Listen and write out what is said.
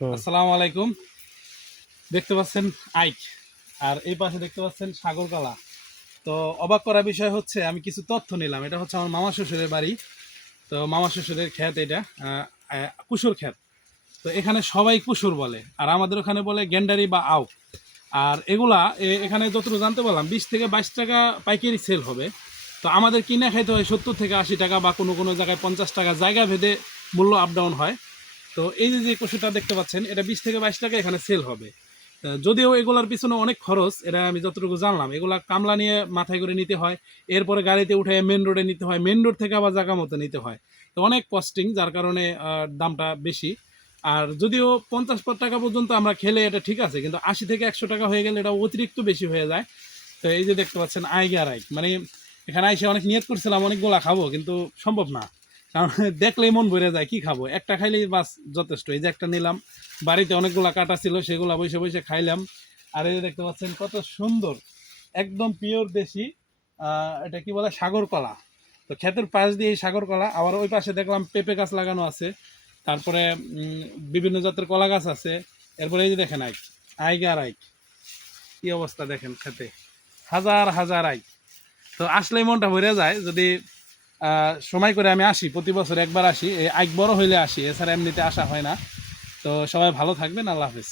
আসসালামু আলাইকুম। দেখতে পাচ্ছেন আইক, আর এই পাশে দেখতে পাচ্ছেন সাগরকলা তো অবাক করা বিষয় হচ্ছে, আমি কিছু তথ্য নিলাম। এটা হচ্ছে আমার মামা শ্বশুরের বাড়ি। তো মামা শ্বশুরের ক্ষেত এটা কুসুর ক্ষেত তো এখানে সবাই কুসুর বলে, আর আমাদের ওখানে বলে গেন্ডারি বা আউ। আর এগুলা এখানে যতটুকু জানতে পারলাম, বিশ থেকে বাইশ টাকা পাইকারি সেল হবে। তো আমাদের কিনে খাইতে হয় সত্তর থেকে আশি টাকা বা কোনো কোনো জায়গায় পঞ্চাশ টাকা। জায়গা ভেদে মূল্য আপ ডাউন হয়। তো এই যে যে কষুটা দেখতে পাচ্ছেন, এটা বিশ থেকে বাইশ টাকা এখানে সেল হবে। যদিও এগুলার পিছনে অনেক খরচ, এটা আমি যতটুকু জানলাম। এগুলা কামলা নিয়ে মাথায় করে নিতে হয়, এরপরে গাড়িতে উঠে মেন রোডে নিতে হয় মেন রোড থেকে আবার জায়গা মতো নিতে হয়। তো অনেক কস্টিং যার কারণে দামটা বেশি। আর যদিও পঞ্চাশ টাকা পর্যন্ত আমরা খেলে এটা ঠিক আছে, কিন্তু আশি থেকে একশো টাকা হয়ে গেলে এটা অতিরিক্ত বেশি হয়ে যায়। তো এই যে দেখতে পাচ্ছেন আইগে আর মানে এখানে এসে অনেক নিয়ত করছিলাম, অনেকগুলা খাব, কিন্তু সম্ভব না। কারণ দেখলেই মন ভরে যায়, কি খাব? একটা খাইলেই বাস যথেষ্ট। এই যে একটা নিলাম, বাড়িতে অনেকগুলা কাটা ছিল, সেগুলা বসে বসে খাইলাম। আর এই যে দেখতে পাচ্ছেন, কত সুন্দর, একদম পিওর দেশি এটা কি বলে, সাগর কলা। তো ক্ষেতের পাশ দিয়ে এই সাগর কলা, আবার ওই পাশে দেখলাম পেঁপে গাছ লাগানো আছে। তারপরে বিভিন্ন জাতের কলা গাছ আছে। এরপরে এই যে দেখেন আইক আইক আর আইক। কি অবস্থা দেখেন খেতে। হাজার হাজার আইক। তো আসলেই মনটা ভরে যায় যদি সময় করে আমি আসি, প্রতি বছর একবার আসি। আইক বড় হইলে আসি, এছাড়া এমনিতে আসা হয় না। তো সবাই ভালো থাকবেন, আল্লাহ হাফিজ।